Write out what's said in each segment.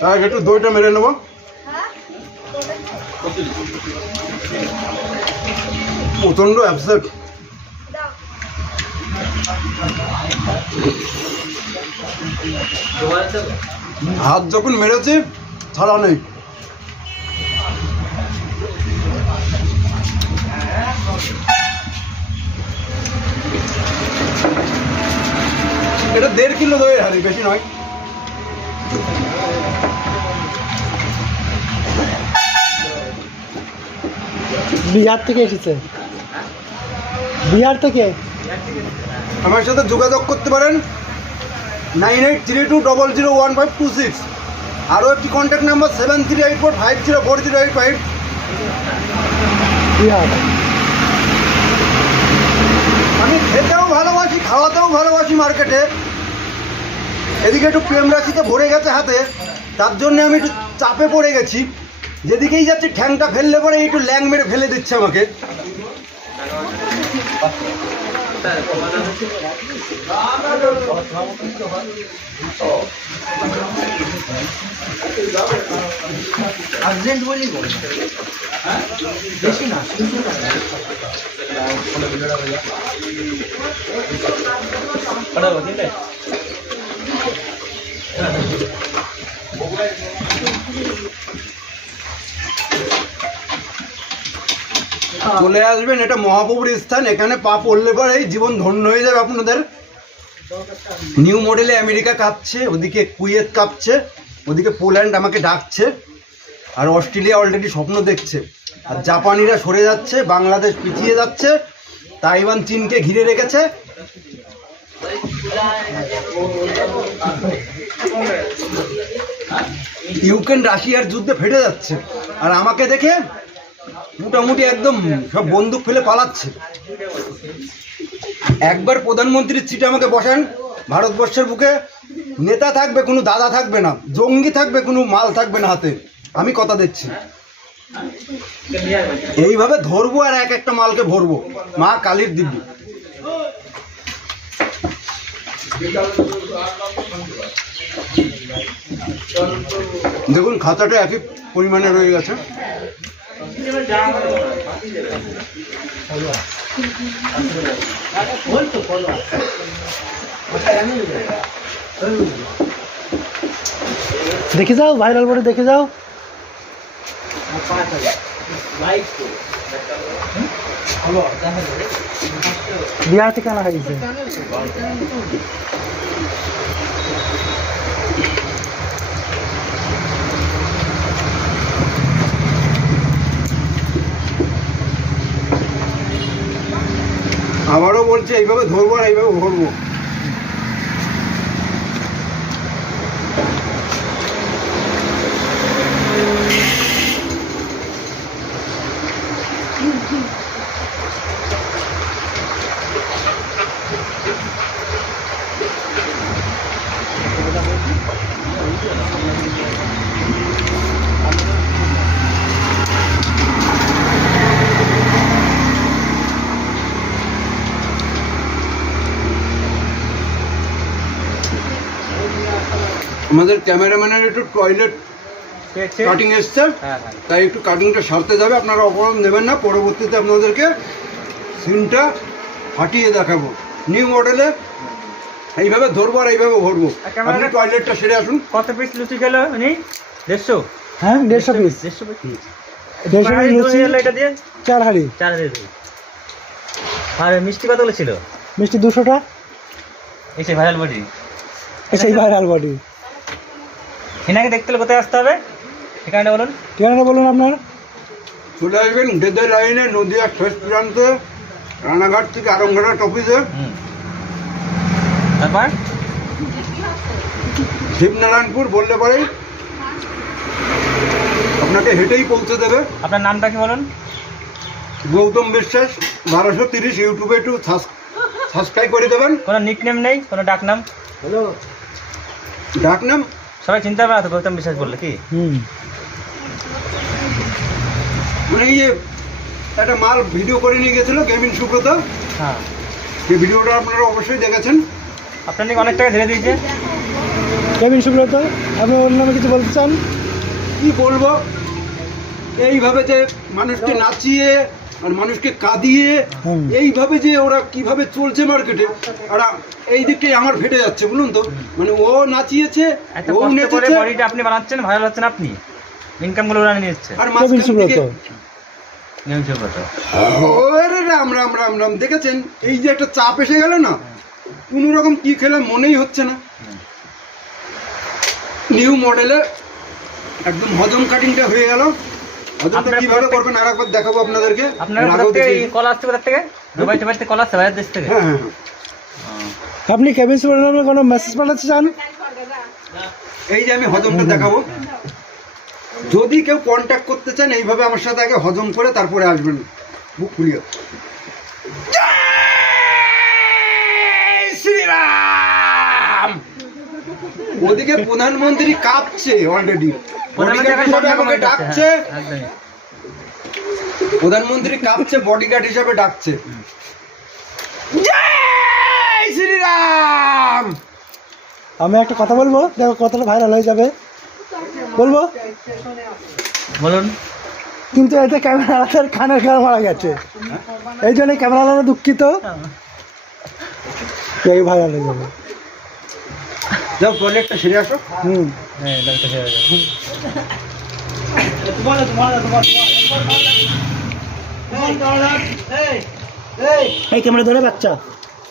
তার একটু দইটা মেরে নেবো। প্রচন্ড অ্যাপসেট। হাত যখন মেরেছি ছাড়া নেই। এটা 1.5 কিলো দইয়ের হাড়ি, বেশি নয়। বিহার থেকে এসেছে, বিহার থেকে। আমার সাথে যোগাযোগ করতে পারেন 9832001526। আরও একটি কন্ট্যাক্ট নাম্বার 7384504085। বিহার। আমি খেতেও ভালোবাসি, খাওয়াতেও ভালোবাসি মার্কেটে। এদিকে একটু প্রেম রাশিতে ভরে গেছে হাতে, তার জন্য আমি একটু চাপে পড়ে গেছি। যেদিকেই যাচ্ছি ঠ্যাংটা ফেললে পরে একটু ল্যাং মেরে ফেলে দিচ্ছে আমাকে। চলে আসবেন, এটা মহাপ্রভুর স্থান। এখানে পা পড়লে পরে জীবন ধন্য হয়ে যাবে আপনাদের। নিউ মডেলে আমেরিকা কাঁপছে, ওদিকে কুয়েত কাঁপছে, ওদিকে পোল্যান্ড আমাকে ডাকছে, আর অস্ট্রেলিয়া অলরেডি স্বপ্ন দেখছে, আর জাপানিরা সরে যাচ্ছে, বাংলাদেশ পিছিয়ে যাচ্ছে, তাইওয়ান চীনকে ঘিরে রেখেছে। ইউক্রেন রাশিয়ার যুদ্ধে ফেটে যাচ্ছে, আর আমাকে দেখে মোটামুটি একদম সব বন্দুক ফেলে পালাচ্ছে। একবার প্রধানমন্ত্রীর সিটে আমাকে বসান ভারতবর্ষের বুকে, নেতা থাকবে, কোনো দাদা থাকবে না, জঙ্গি থাকবে, কোনো মাল থাকবে না হাতে। আমি কথা দিচ্ছি, এইভাবে ধরবো আর এক একটা মালকে ভরবো। মা কালীর দিব্যি। দেখুন খাতাটা একই পরিমাণে রয়ে গেছে। দেখে যাও, ভাইরাল বডি দেখে যাও। বিহার থেকে আনা হয়েছে। আবারও বলছে এইভাবে ধরবো আর এইভাবে ভরবো। আমাদের ক্যামেরাম্যানের একটু টয়লেট কাটিং এসছে, তাই একটু কাটিংটা সারতে যাবে। আপনারা অপরাধ নেবেন না, পরবর্তীতে আপনাদেরকে সিনটা ফাটিয়ে দেখাবো। নিউ মডেলে এইভাবে ধরবো আর এইভাবে ভরবো। আপনি টয়লেটটা সেরে আসুন। কত পিস লুচি খেলো উনি? 150। হ্যাঁ 150 পিস। 150 পিস। 150 পিস লুচি এটা দিয়ে 4 হাঁড়ি। 4 হাঁড়ি। আর মিষ্টি কতগুলো ছিল? মিষ্টি 200টা। এই সেই ভাইরাল বডি। এই ভাইরাল বডি। এনাকে দেখতে হলে কোথায় আসতে হবে? ঠিকানাটা বলুন। ঠিকানাটা বলুন আপনার। চলে আসবেন ডেদের লাইনে, নদিয়া শেষ প্রান্তে, রানাঘাট থেকে আরংঘাটা টপিসে। তারপর শিবনারায়ণপুর বললে পরেই আপনাকে হেঁটেই পৌঁছে দেবে। আপনার নামটা কি বলুন? গৌতম বিশ্বাস 1230। ইউটিউবে একটু সাবস্ক্রাইব করে দেবেন। কোনো নিকনেম নেই, কোনো ডাক নাম? হ্যালো, ডাক নাম সবাই চিন্তা পারে না তো গৌতম বিশ্বাস বললে কি? মানে এই যে একটা মাল ভিডিও করে নিয়ে গেছিল গেমিন সুব্রত, হ্যাঁ, সেই ভিডিওটা আপনারা অবশ্যই দেখেছেন। আপনার নাকি অনেক টাকা ঝেড়ে দিয়েছে। কেবিন সুব্রত, আপনি ওর নামে কিছু বলতে চান? কি বলবো, এইভাবে যে মানুষকে নাচিয়ে আর মানুষকে কাঁদিয়ে হুম। এইভাবে যে ওরা কিভাবে চলছে মার্কেটে, আর এই দিকটাই আমার ফেটে যাচ্ছে বুঝুন তো। মানে ও নাচিয়েছে, এত ও কষ্ট করে নেচেছে, বডিটা আপনি বানাচ্ছেন, ভাইরাল হচ্ছেন আপনি, ইনকাম গুলো ওরা নিয়ে নিচ্ছে। আর কেবিন মাঝখান সুব্রত, থেকে নিয়ম সুব্রত। ওরে রাম রাম রাম রাম, দেখেছেন এই যে একটা চাপ এসে গেল না, কোন রকম কি খেলে মনেই হচ্ছে না। নিউ মডেলে একদম হজম কাটিংটা হয়ে গেল। হজমটা আপনার কিভাবে করবেন আর একবার দেখাবো আপনাদেরকে। আপনার এর কোথা আগেও থেকে এই দেখিয়েছি। কল আসছে, কোথা থেকে? দুবাই টুবাই থেকে কল আসছে, বাইরের দেশ থেকে? হ্যাঁ হ্যাঁ হ্যাঁ। আপনি কেবিন সুব্রত নামে কোনো মেসেজ পাঠাতে চান? এই যে আমি হজমটা দেখাবো, যদি কেউ কন্ট্যাক্ট করতে চান এইভাবে আমার সাথে আগে হজম করে তারপরে আসবেন বুক ফুলিয়ে। জয় শ্রীরাম। ওদিকে প্রধানমন্ত্রী কাঁপছে অলরেডি, প্রধানমন্ত্রী এখন হিসাবে সব রকম আমাকে হয়ে যাচ্ছে, ডাকছে, হ্যাঁ, একদমই। প্রধানমন্ত্রী কাঁপছে, বডিগার্ড হিসাবে ডাকছে। জয় শ্রীরাম। আমি একটা কথা বলবো, দেখো কতটা ভাইরাল হয়ে যাবে। বলবো, বলুন। কিন্তু এতে ক্যামেরার কানের কার মারা গেছে, এই জন্য ক্যামেরাওয়ালা দুঃখিত। এই ভাইরাল হয়ে যাবে। যাও টয়লেটটা সেরে আসো। হুম। হ্যাঁ, ডাক্তার সাহেব। এই ক্যামেরা ধরে বাচ্চা,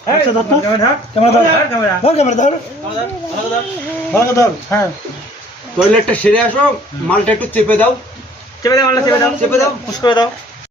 বাচ্চা ধর তো। ক্যামেরা ধর। ক্যামেরা ধর, ধর, ক্যামেরা। ধর ক্যামেরা ধর, ভালো ধর। হ্যাঁ, টয়লেটটা সেরে আসো, মালটা একটু চেপে দাও। চেপে দাও, মালটা চেপে দাও, চেপে দাও। পুশ করে দাও।